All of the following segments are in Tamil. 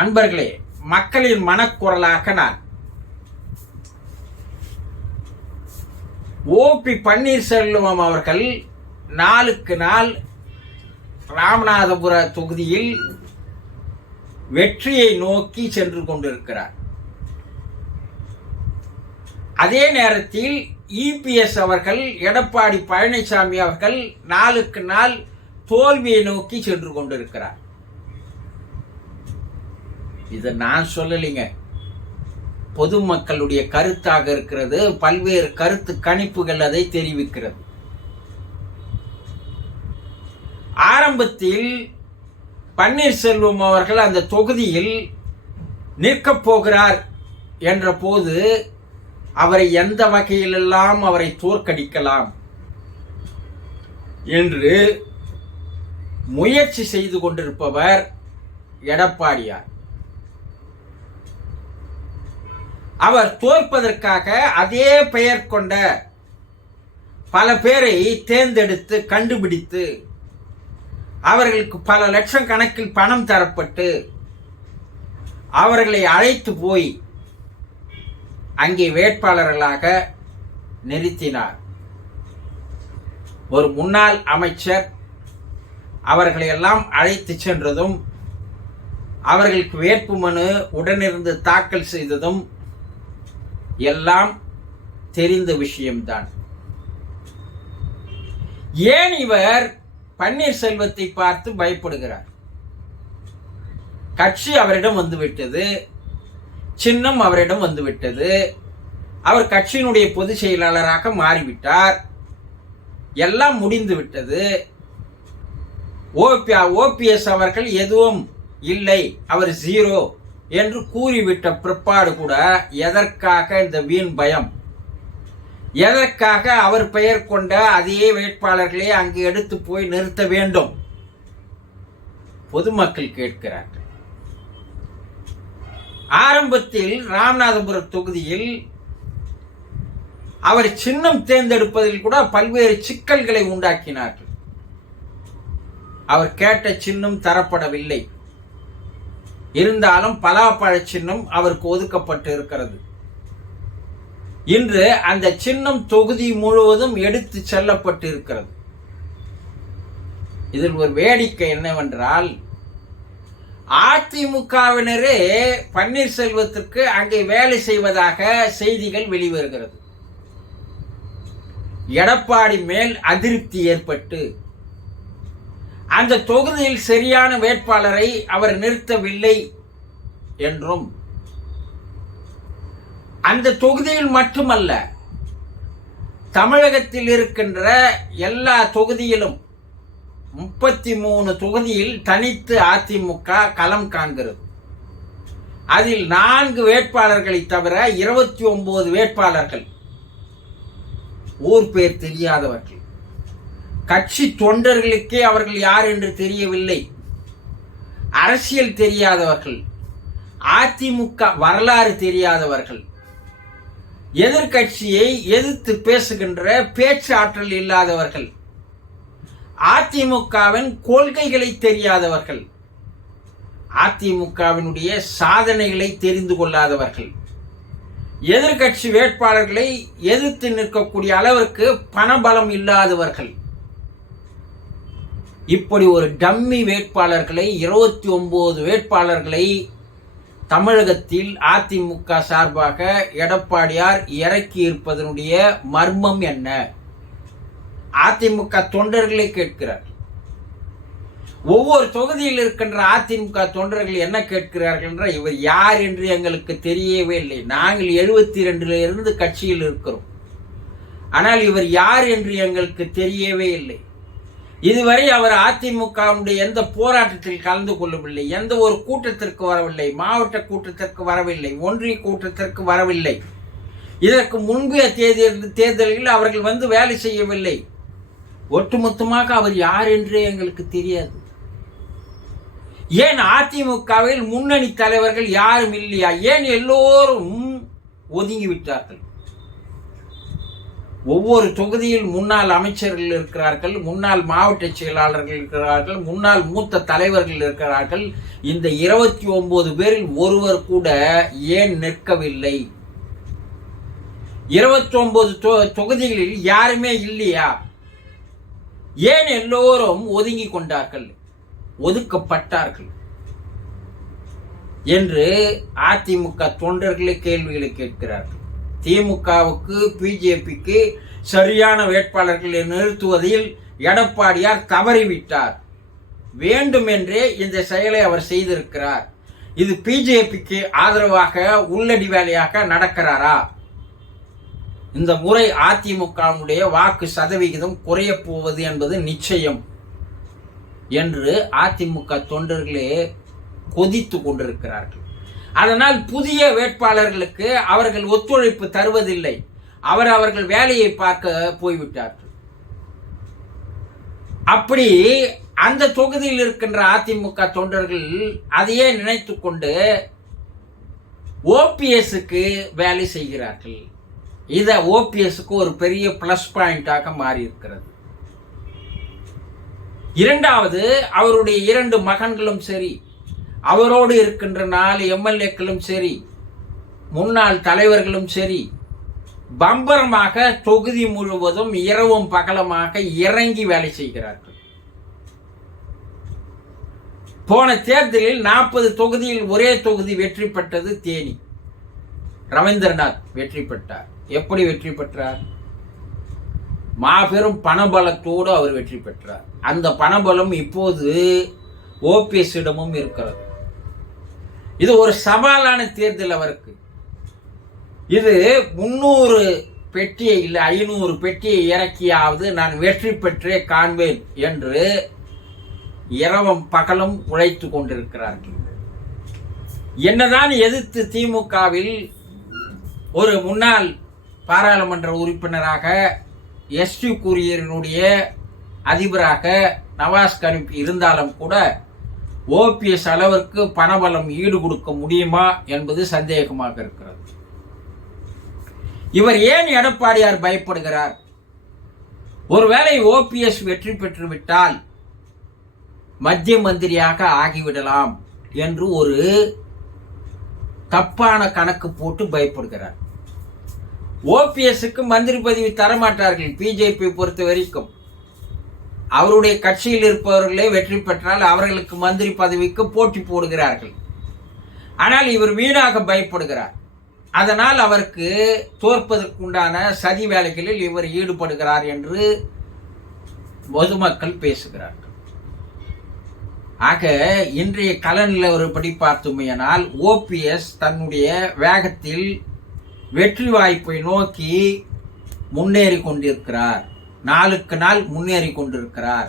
அன்பர்களே, மக்களின் மனக்குரலாக நான் ஓபி பன்னீர்செல்வம் அவர்கள் நாளுக்கு நாள் ராமநாதபுர தொகுதியில் வெற்றியை நோக்கி சென்று கொண்டிருக்கிறார். அதே நேரத்தில் இபிஎஸ் அவர்கள், எடப்பாடி பழனிசாமி அவர்கள் நாளுக்கு நாள் தோல்வியை நோக்கி சென்று கொண்டிருக்கிறார். இதை நான் சொல்லலைங்க, பொதுமக்களுடைய கருத்தாக இருக்கிறது. பல்வேறு கருத்து கணிப்புகள் அதை தெரிவிக்கிறது. ஆரம்பத்தில் பன்னீர்செல்வம் அவர்கள் அந்த தொகுதியில் நிற்கப் போகிறார் என்ற போது அவரை எந்த வகையிலெல்லாம் அவரை தோற்கடிக்கலாம் என்று முயற்சி செய்து கொண்டிருப்பவர் எடப்பாடியார். அவர் தோற்பதற்காக அதே பெயர் கொண்ட பல பேரை தேர்ந்தெடுத்து கண்டுபிடித்து அவர்களுக்கு பல லட்சம் கணக்கில் பணம் தரப்பட்டு அவர்களை அழைத்து போய் அங்கே வேட்பாளர்களாக நிறுத்தினார். ஒரு முன்னாள் அமைச்சர் அவர்களை எல்லாம் அழைத்து சென்றதும் அவர்களுக்கு வேட்புமனு உடனிருந்து தாக்கல் செய்ததும் எல்லாம் தெரிந்த விஷயம்தான். ஏன் இவர் பன்னீர்செல்வத்தை பார்த்து பயப்படுகிறார்? கட்சி அவரிடம் வந்துவிட்டது, சின்னம் அவரிடம் வந்துவிட்டது, அவர் கட்சியினுடைய பொதுச் செயலாளராக மாறிவிட்டார், எல்லாம் முடிந்து விட்டது. ஓபிஎஸ் அவர்கள் எதுவும் இல்லை, அவர் ஜீரோ என்று கூறிவிட்ட பிற்பாடு கூட எதற்காக இந்த வீண் பயம்? எதற்காக அவர் பெயர் கொண்ட அதே வேட்பாளர்களை அங்கு எடுத்து போய் நிறுத்த வேண்டும்? பொதுமக்கள் கேட்கிறார்கள். ஆரம்பத்தில் ராமநாதபுரம் தொகுதியில் அவர் சின்னம் தேர்ந்தெடுப்பதில் கூட பல்வேறு சிக்கல்களை உண்டாக்கினார்கள். அவர் கேட்ட சின்னம் தரப்படவில்லை. இருந்தாலும் பலாப்பழ சின்னம் அவருக்கு ஒதுக்கப்பட்டு இருக்கிறது. இன்று அந்த சின்னம் தொகுதி முழுவதும் எடுத்து செல்லப்பட்டு இருக்கிறது. இதில் ஒரு வேடிக்கை என்னவென்றால், அதிமுகவினரே பன்னீர்செல்வத்திற்கு அங்கே வேலை செய்வதாக செய்திகள் வெளிவருகிறது. எடப்பாடி மேல் அதிருப்தி ஏற்பட்டு அந்த தொகுதியில் சரியான வேட்பாளரை அவர் நிறுத்தவில்லை என்றும், அந்த தொகுதியில் மட்டுமல்ல, தமிழகத்தில் இருக்கின்ற எல்லா தொகுதியிலும் 33 தொகுதியில் தனித்து அதிமுக களம் காண்கிறது. அதில் 4 வேட்பாளர்களை தவிர 29 வேட்பாளர்கள் ஊர் பேர் தெரியாதவர்கள். கட்சி தொண்டர்களுக்கே அவர்கள் யார் என்று தெரியவில்லை. அரசியல் தெரியாதவர்கள், அதிமுக வரலாறு தெரியாதவர்கள், எதிர்கட்சியை எதிர்த்து பேசுகின்ற பேச்சு ஆற்றல் இல்லாதவர்கள், அதிமுகவின் கொள்கைகளை தெரியாதவர்கள், அதிமுகவினுடைய சாதனைகளை தெரிந்து கொள்ளாதவர்கள், எதிர்கட்சி வேட்பாளர்களை எதிர்த்து நிற்கக்கூடிய அளவிற்கு பணபலம் இல்லாதவர்கள், இப்படி ஒரு டம்மி வேட்பாளர்களை 29 வேட்பாளர்களை தமிழகத்தில் அதிமுக சார்பாக எடப்பாடியார் இறக்கி இருப்பதனுடைய மர்மம் என்ன? அதிமுக தொண்டர்களை கேட்கிறார். ஒவ்வொரு தொகுதியில் இருக்கின்ற அதிமுக தொண்டர்கள் என்ன கேட்கிறார்கள் என்ற, இவர் யார் என்று எங்களுக்கு தெரியவே இல்லை. நாங்கள் 72 இருந்து கட்சியில் இருக்கிறோம், ஆனால் இவர் யார் என்று எங்களுக்கு தெரியவே இல்லை. இதுவரை அவர் அதிமுகவுடைய எந்த போராட்டத்தில் கலந்து கொள்ளவில்லை, எந்த ஒரு கூட்டத்திற்கு வரவில்லை, மாவட்ட கூட்டத்திற்கு வரவில்லை, ஒன்றிய கூட்டத்திற்கு வரவில்லை. இதற்கு முன்பே தேர்தலில் அவர்கள் வந்து வேலை செய்யவில்லை. ஒட்டுமொத்தமாக அவர் யார் என்றே எங்களுக்கு தெரியாது. ஏன் அதிமுகவில் முன்னணி தலைவர்கள் யாரும் இல்லையா? ஏன் எல்லோரும் ஒதுங்கிவிட்டார்கள்? ஒவ்வொரு தொகுதியில் முன்னாள் அமைச்சர்கள் இருக்கிறார்கள், முன்னாள் மாவட்ட செயலாளர்கள் இருக்கிறார்கள், முன்னாள் மூத்த தலைவர்கள் இருக்கிறார்கள். இந்த 29 பேரில் ஒருவர் கூட ஏன் நிற்கவில்லை? 29 தொகுதிகளில் யாருமே இல்லையா? ஏன் எல்லோரும் ஒதுங்கி கொண்டார்கள், ஒதுக்கப்பட்டார்கள் என்று அதிமுக தொண்டர்களே கேள்விகளை கேட்கிறார்கள். திமுகவுக்கு, பிஜேபிக்கு சரியான வேட்பாளர்களை நிறுத்துவதில் எடப்பாடியார் தவறிவிட்டார். வேண்டுமென்றே இந்த செயலை அவர் செய்திருக்கிறார். இது பிஜேபிக்கு ஆதரவாக உள்ளடி வேலையாக நடக்கிறாரா? இந்த முறை அதிமுகவுடைய வாக்கு சதவிகிதம் குறைய போவது என்பது நிச்சயம் என்று அதிமுக தொண்டர்களே கொதித்து கொண்டிருக்கிறார்கள். அதனால் புதிய வேட்பாளர்களுக்கு அவர்கள் ஒத்துழைப்பு தருவதில்லை. அவர்கள் வேலையை பார்க்க போய்விட்டார்கள். அப்படி அந்த தொகுதியில் இருக்கின்ற அதிமுக தொண்டர்கள் அதையே நினைத்து கொண்டு ஓபிஎஸ்க்கு வேலை செய்கிறார்கள். இத ஓபிஎஸ்க்கு ஒரு பெரிய பிளஸ் பாயிண்டாக மாறி இருக்கிறது. இரண்டாவது, அவருடைய 2 மகன்களும் சரி, அவரோடு இருக்கின்ற 4 எம்எல்ஏக்களும் சரி, முன்னாள் தலைவர்களும் சரி, பம்பரமாக தொகுதி முழுவதும் இரவும் பகலமாக இறங்கி வேலை செய்கிறார்கள். போன தேர்தலில் 40 தொகுதியில் ஒரே தொகுதி வெற்றி பெற்றது தேனி. ரவீந்திரநாத் வெற்றி பெற்றார். எப்படி வெற்றி பெற்றார்? மாபெரும் பணபலத்தோடு அவர் வெற்றி பெற்றார். அந்த பணபலம் இப்போது ஓபிஎஸ்ஸிடமும் இருக்கிறது. இது ஒரு சவாலான தேர்தல் அவருக்கு. இது 300 பெட்டியை இல்லை 500 பெட்டியை இறக்கியாவது நான் வெற்றி பெற்றே காண்பேன் என்று இரவும் பகலும் உழைத்து கொண்டிருக்கிறார்கள். என்னதான் எதிர்த்து திமுகவில் ஒரு முன்னாள் பாராளுமன்ற உறுப்பினராக எஸ்டி கூரியரினுடைய அதிபராக நவாஸ் கரீம் இருந்தாலும் கூட ஓபிஎஸ் அளவிற்கு பணபலம் ஈடு கொடுக்க முடியுமா என்பது சந்தேகமாக இருக்கிறது. இவர் ஏன் எடப்பாடியார் பயப்படுகிறார்? ஒருவேளை ஓபிஎஸ் வெற்றி பெற்றுவிட்டால் மத்திய மந்திரியாக ஆகிவிடலாம் என்று ஒரு தப்பான கணக்கு போட்டு பயப்படுகிறார். ஓபிஎஸ்க்கு மந்திரி பதவி தரமாட்டார்கள். பிஜேபி பொறுத்த வரைக்கும் அவருடைய கட்சியில் இருப்பவர்களே வெற்றி பெற்றால் அவர்களுக்கு மந்திரி பதவிக்கு போட்டி போடுகிறார்கள். ஆனால் இவர் வீணாக பயப்படுகிறார். அதனால் அவருக்கு தோற்பதற்குண்டான சதி வேலைகளில் இவர் ஈடுபடுகிறார் என்று பொதுமக்கள் பேசுகிறார்கள். ஆக இன்றைய கள நிலவரப்படி பார்த்தோமேயானால் ஓபிஎஸ் தன்னுடைய வேகத்தில் வெற்றி வாய்ப்பை நோக்கி முன்னேறி கொண்டிருக்கிறார். நாளுக்கு நாள் முன்னேறி கொண்டிருக்கிறார்.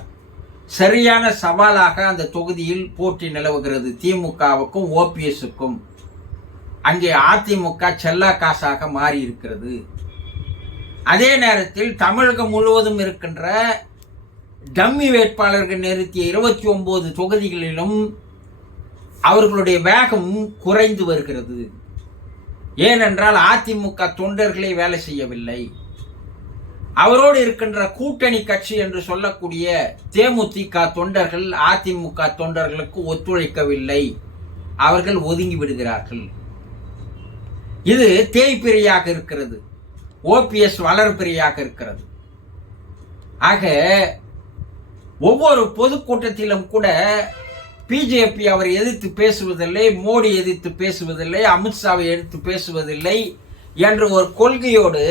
சரியான சவாலாக அந்த தொகுதியில் போட்டி நிலவுகிறது திமுகவுக்கும் ஓபிஎஸ்க்கும். அங்கே அதிமுக செல்லா காசாக மாறி இருக்கிறது. அதே நேரத்தில் தமிழகம் முழுவதும் இருக்கின்ற டம்மி வேட்பாளர்கள் நிறுத்திய 29 தொகுதிகளிலும் அவர்களுடைய வேகம் குறைந்து வருகிறது. ஏனென்றால் அதிமுக தொண்டர்களை வேலை செய்யவில்லை. அவரோடு இருக்கின்ற கூட்டணி கட்சி என்று சொல்லக்கூடிய தேமுதிக தொண்டர்கள் அதிமுக தொண்டர்களுக்கு ஒத்துழைக்கவில்லை. அவர்கள் ஒதுங்கி விடுகிறார்கள். இது தேய்பிரியாக இருக்கிறது. ஓபிஎஸ் வளர்பிரியாக இருக்கிறது. ஆக ஒவ்வொரு பொதுக்கூட்டத்திலும் கூட பிஜேபி அவரை எதிர்த்து பேசுவதில்லை, மோடி எதிர்த்து பேசுவதில்லை, அமித்ஷாவை எதிர்த்து பேசுவதில்லை என்ற ஒரு கொள்கையோடு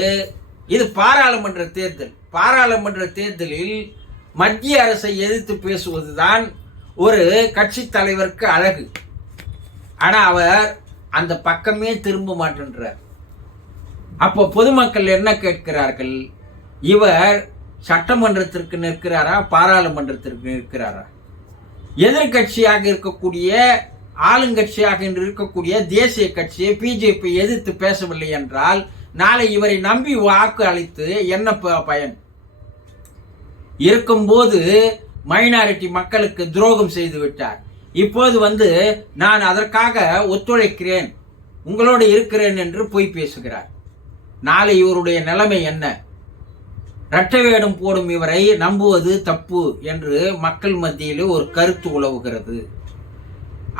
இது பாராளுமன்ற தேர்தல். பாராளுமன்ற தேர்தலில் மத்திய அரசை எதிர்த்து பேசுவதுதான் ஒரு கட்சி தலைவருக்கு அழகு. ஆனா அவர் அந்த பக்கமே திரும்ப மாட்டேன்றார். அப்போ பொதுமக்கள் என்ன கேட்கிறார்கள்? இவர் சட்டமன்றத்திற்கு நிற்கிறாரா, பாராளுமன்றத்திற்கு நிற்கிறாரா? எதிர்கட்சியாக இருக்கக்கூடிய ஆளுங்கட்சியாக இருக்கக்கூடிய தேசிய கட்சியை பிஜேபி எதிர்த்து பேசவில்லை என்றால் நாளை இவரை நம்பி வாக்கு அளித்து என்ன பயன்? இருக்கும்போது மைனாரிட்டி மக்களுக்கு துரோகம் செய்து விட்டார். இப்போது நான் அதற்காக ஒத்துழைக்கிறேன், உங்களோடு இருக்கிறேன் என்று போய் பேசுகிறார். நாளை இவருடைய நிலைமை என்ன? இரட்டை வேடம் போடும் இவரை நம்புவது தப்பு என்று மக்கள் மத்தியில் ஒரு கருத்து உலவுகிறது.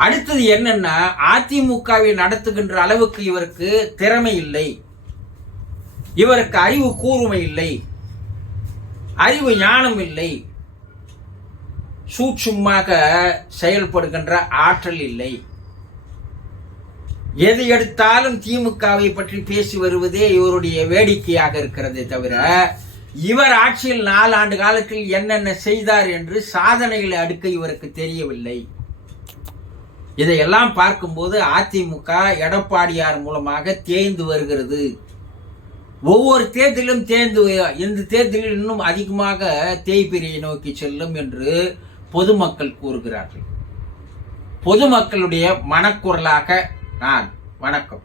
அடுத்தது என்னன்னா, அதிமுகவை நடத்துகின்ற அளவுக்கு இவருக்கு திறமை இல்லை, இவருக்கு அறிவு கூர்மை இல்லை, அறிவு ஞானம் இல்லை, சூட்சுமாக செயல்படுகின்ற ஆற்றல் இல்லை. எது எடுத்தாலும் திமுகவை பற்றி பேசி வருவதே இவருடைய வேடிக்கையாக இருக்கிறதே தவிர, இவர் ஆட்சியில் 4 ஆண்டு காலத்தில் என்னென்ன செய்தார் என்று சாதனைகளை அடுக்க இவருக்கு தெரியவில்லை. இதையெல்லாம் பார்க்கும்போது அதிமுக எடப்பாடியார் மூலமாக தேய்ந்து வருகிறது. ஒவ்வொரு தேர்தலும் தேர்ந்து, இந்த தேர்தலில் இன்னும் அதிகமாக தேய்பிரியை நோக்கி செல்லும் என்று பொதுமக்கள் கூறுகிறார்கள். பொதுமக்களுடைய மனக்குரலாக நான். வணக்கம்.